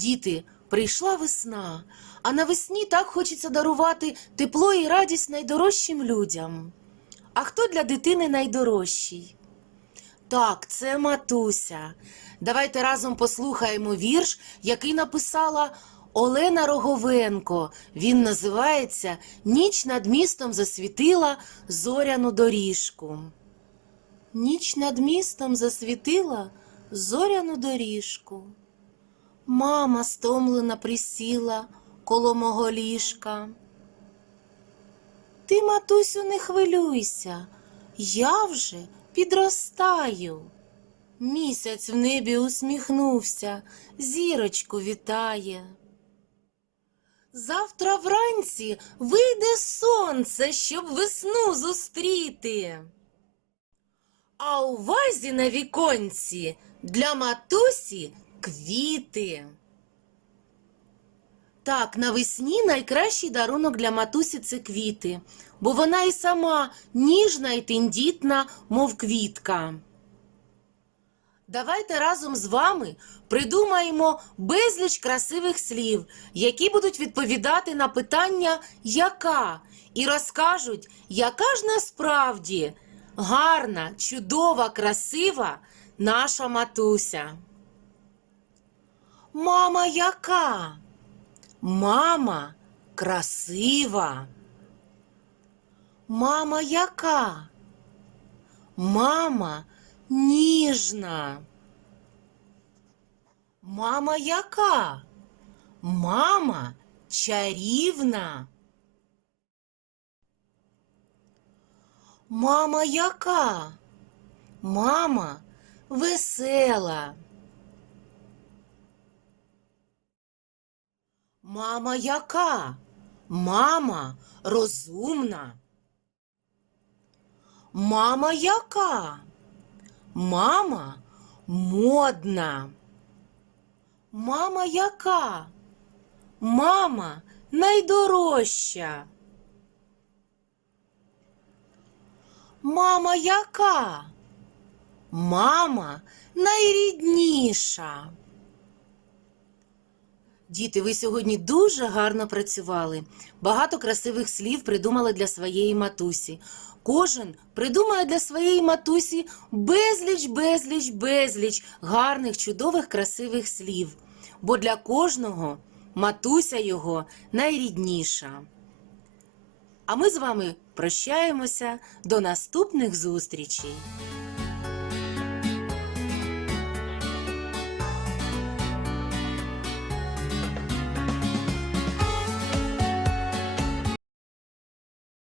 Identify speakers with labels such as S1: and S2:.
S1: Діти, прийшла весна, а навесні так хочеться дарувати тепло і радість найдорожчим людям. А хто для дитини найдорожчий? Так, це матуся. Давайте разом послухаємо вірш, який написала Олена Роговенко. Він називається Ніч над містом засвітила зоряну доріжку. Ніч над містом засвітила зоряну доріжку. Мама стомлена присіла коло мого ліжка. Ти, матусю, не хвилюйся, я вже підростаю. Місяць в небі усміхнувся, зірочку вітає. Завтра вранці вийде сонце, щоб весну зустріти. А у вазі на віконці для матусі квіти. Так, навесні найкращий дарунок для матусі це квіти, бо вона і сама ніжна і тендітна, мов квітка. Давайте разом з вами придумаємо безліч красивих слів, які будуть відповідати на питання яка, і розкажуть, яка ж насправді гарна, чудова, красива наша матуся. Мама яка? Мама красива. Мама яка? Мама ніжна. Мама яка? Мама чарівна. Мама яка? Мама весела. Мама яка? Мама розумна. Мама яка? Мама модна. Мама яка? Мама найдорожча. Мама яка? Мама найрідніша. Діти, ви сьогодні дуже гарно працювали. Багато красивих слів придумали для своєї матусі. Кожен придумає для своєї матусі безліч, безліч, безліч гарних, чудових, красивих слів. Бо для кожного матуся його найрідніша. А ми з вами прощаємося до наступних зустрічей.